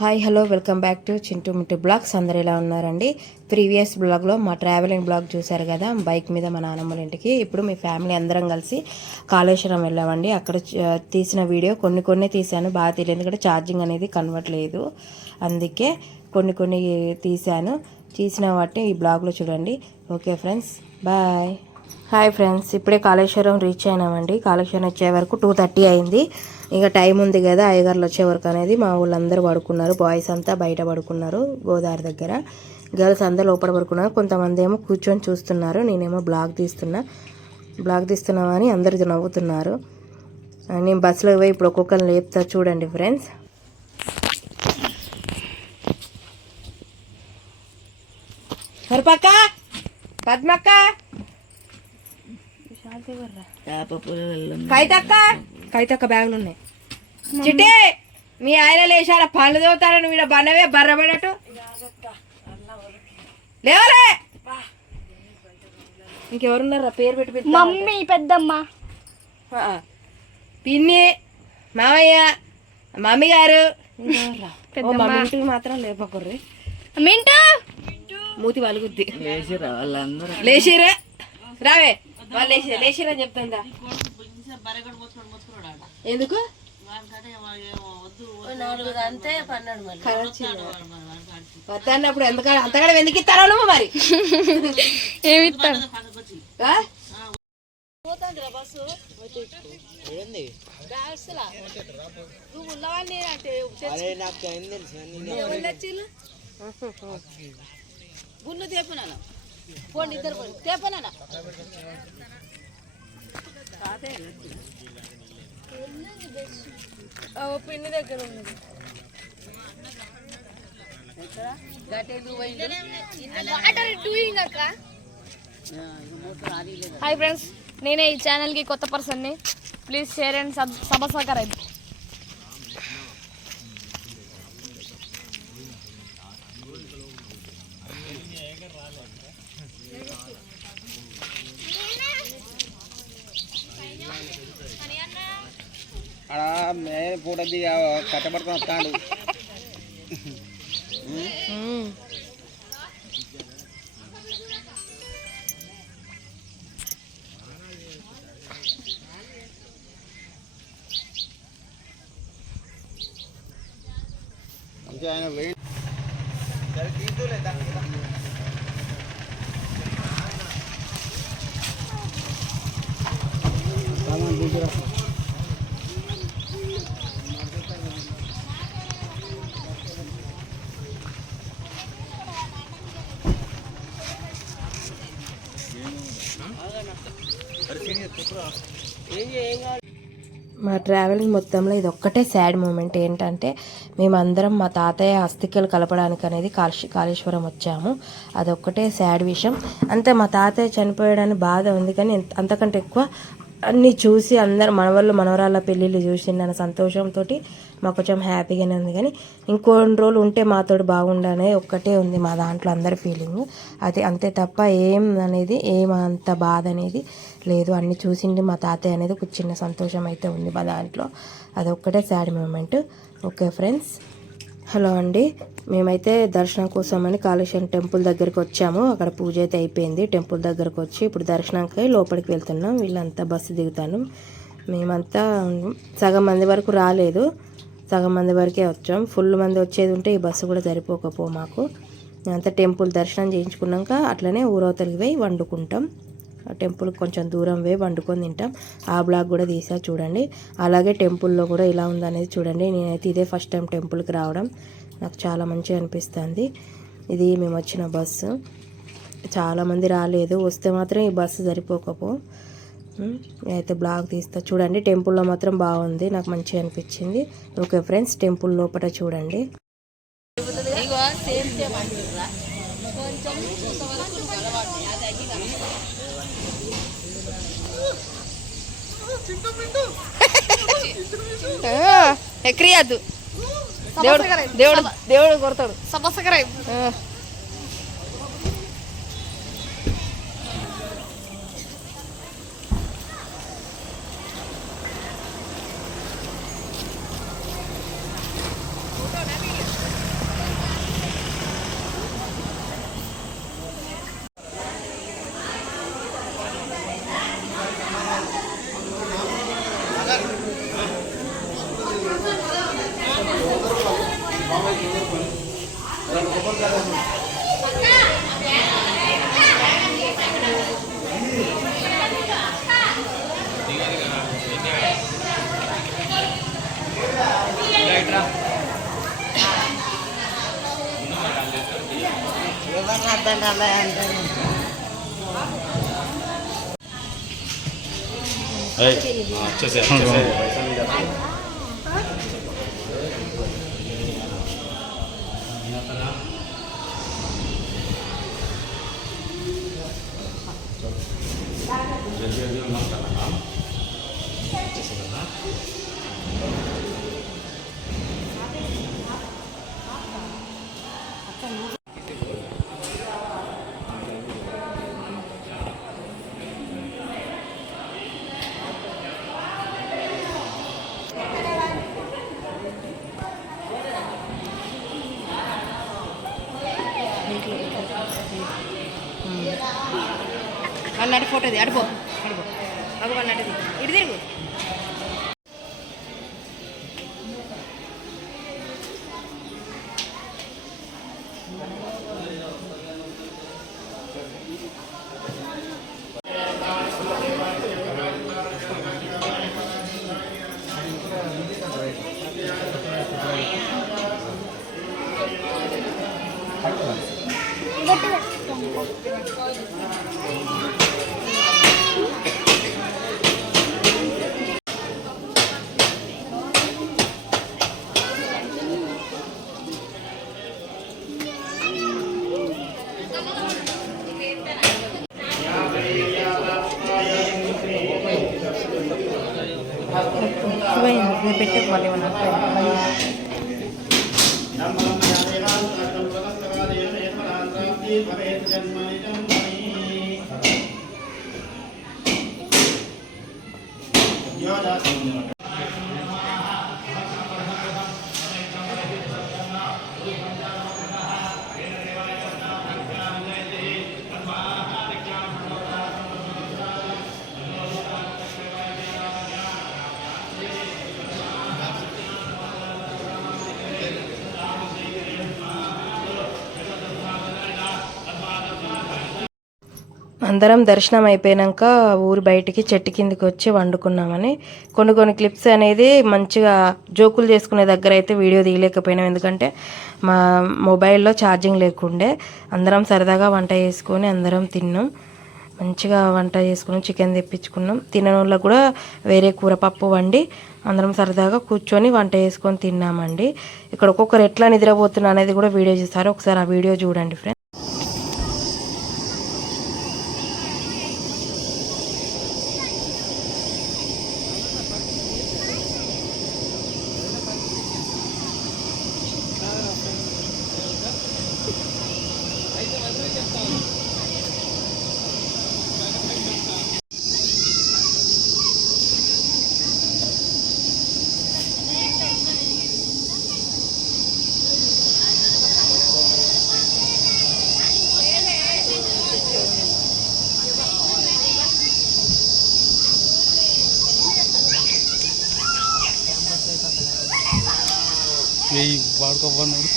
Hi hello welcome back to Chintu Mittu blogs. అందరు ఎలా ఉన్నారండి? ప్రీవియస్ బ్లాగ్లో మా ట్రావెలింగ్ బ్లాగ్ చూశారు కదా, బైక్ మీద మా నాన్నమ్మల ఇంటికి. ఇప్పుడు మీ ఫ్యామిలీ అందరం కలిసి కాళేశ్వరం వెళ్ళామండి. అక్కడ తీసిన వీడియో కొన్ని తీశాను, బాగా తెలియదు ఎందుకంటే ఛార్జింగ్ అనేది కన్వర్ట్ లేదు, అందుకే కొన్ని తీశాను. తీసిన వాటిని ఈ బ్లాగ్లో చూడండి. Okay friends, bye. Hi friends, ఇప్పుడే కాళేశ్వరం రీచ్ అయినామండి. కాళేశ్వరం వచ్చే వరకు 2:30 అయింది. ఇంకా టైం ఉంది కదా అయ్యగారులు వచ్చే వరకు అనేది మా వాళ్ళందరూ పడుకున్నారు. బాయ్స్ అంతా బయట పడుకున్నారు గోదావరి దగ్గర, గర్ల్స్ అందరూ లోపల పడుకున్నారు. కొంతమంది ఏమో కూర్చొని చూస్తున్నారు, నేనేమో బ్లాగ్ తీస్తున్నామని అందరు నవ్వుతున్నారు. నేను బస్సులో పోయి ఇప్పుడు ఒక్కొక్కరిని లేపుతా చూడండి ఫ్రెండ్స్. హరిపక్క, పద్మక్క, కవితక్క బ్యాగులు ఉన్నాయి. చిట్టి, మీ ఆయన లేచాడ పనులు చదువుతాడు, నువ్వు ఇక్కడ బన్నవే బర్రబడట్టు లేవలే. ఇంకెవరున్నారా పేరు పెట్టి? మమ్మీ, పెద్దమ్మ, పిన్ని, మామయ్య, మమ్మీ గారు. ఇంటికి మాత్రం లేపకుర్రి, మూతి వలుగుద్ది. లేచిరా రావే, వాళ్ళు లేచిరా చెప్తుందా? ఎందుకు అన్నప్పుడు ఎందుకంటే అంతగా ఎందుకు ఇస్తారా నువ్వు? మరి ఏమిస్తాడు? గున్ను తేపనా పోండి, ఇద్దరు పోండి, తేపనా పిన్ని దగ్గర ఉన్నది. హాయ్ ఫ్రెండ్స్, నేనే ఈ ఛానల్కి కొత్త పర్సన్ని. Please share and subscribe. Photo దిగా కట్టబడుతున్న వస్తాడు. ఆయన వెయిట్ మా ట్రావెలింగ్ మొత్తంలో ఇది ఒక్కటే సాడ్ మూమెంట్. ఏంటంటే మేమందరం మా తాతయ్య అస్థికలు కలపడానికి అనేది కాళేశ్వరం వచ్చాము. అదొక్కటే సాడ్ విషయం. అంతే, మా తాతయ్య చనిపోయాడని బాధ ఉంది, కానీ అంతకంటే ఎక్కువ అన్నీ చూసి అందరు మనవాళ్ళు మనవరాళ్ళ పెళ్ళిళ్ళు చూసిందన్న సంతోషంతో మాకు కొంచెం హ్యాపీగానే ఉంది. కానీ ఇంకొన్ని రోజులు ఉంటే మాతోటి బాగుండనే ఒక్కటే ఉంది మా దాంట్లో అందరి ఫీలింగ్. అది అంతే తప్ప ఏమంత బాధ అనేది లేదు. అన్నీ చూసిండి మా తాతయ్య అనేది ఒక చిన్న సంతోషం అయితే ఉంది మా దాంట్లో. అదొక్కటే sad moment. Okay friends, hello అండి. మేమైతే దర్శనం కోసమని కాళేశ్వరం టెంపుల్ దగ్గరికి వచ్చాము. అక్కడ పూజ అయితే అయిపోయింది. టెంపుల్ దగ్గరకు వచ్చి ఇప్పుడు దర్శనానికి లోపలికి వెళ్తున్నాం. వీళ్ళంతా బస్సు దిగుతాను. మేమంతా సగం మంది వరకు రాలేదు, సగం మంది వరకే వచ్చాం. ఫుల్ మంది వచ్చేది ఉంటే ఈ బస్సు కూడా సరిపోకపో మాకు. అంతా టెంపుల్ దర్శనం చేయించుకున్నాక అట్లనే ఊరవతలికి పోయి వండుకుంటాం. టెంపుల్ కొంచెం దూరం పోయి వండుకొని తింటాం. ఆ బ్లాగ్ కూడా తీసా చూడండి. అలాగే టెంపుల్లో కూడా ఇలా ఉందనేది చూడండి. నేనైతే ఇదే ఫస్ట్ టైం టెంపుల్కి రావడం, నాకు చాలా మంచిగా అనిపిస్తుంది. ఇది మేము వచ్చిన బస్సు. చాలామంది రాలేదు, వస్తే మాత్రం ఈ బస్సు సరిపోకపో. నేనైతే బ్లాగ్ తీస్తా చూడండి. టెంపుల్లో మాత్రం బాగుంది, నాకు మంచిగా అనిపించింది. ఓకే ఫ్రెండ్స్, టెంపుల్ లోపల చూడండి. ఎక్రియద్దు, దేవుడు కొడతాడు. సబ్స్క్రైబ్. अच्छे से అన్నట్టు ఫోటోది అడుపో అడుపో అడుగు అన్నట్టుది ఇటు తిరుగు పెట్టి మళ్ళీ మన అందరం దర్శనం అయిపోయాక ఊరు బయటికి చెట్టు కిందకి వచ్చి వండుకున్నామని కొన్ని క్లిప్స్ అనేది మంచిగా జోకులు చేసుకునే దగ్గర అయితే వీడియో తీయలేకపోయినాం. ఎందుకంటే మా మొబైల్లో ఛార్జింగ్ లేకుండే. అందరం సరదాగా వంట చేసుకొని అందరం తిన్నాం. మంచిగా వంట చేసుకున్నాం, చికెన్ తెప్పించుకున్నాం. తిననోళ్ళకు కూడా వేరే కూర పప్పు వండి అందరం సరదాగా కూర్చొని వంట చేసుకొని తిన్నామండి. ఇక్కడ ఒక్కొక్కరు ఎట్లా నిద్రపోతున్నా అనేది కూడా వీడియో చూస్తారు. ఒకసారి ఆ వీడియో చూడండి ఫ్రెండ్స్. వాడుకోమన్నాడు.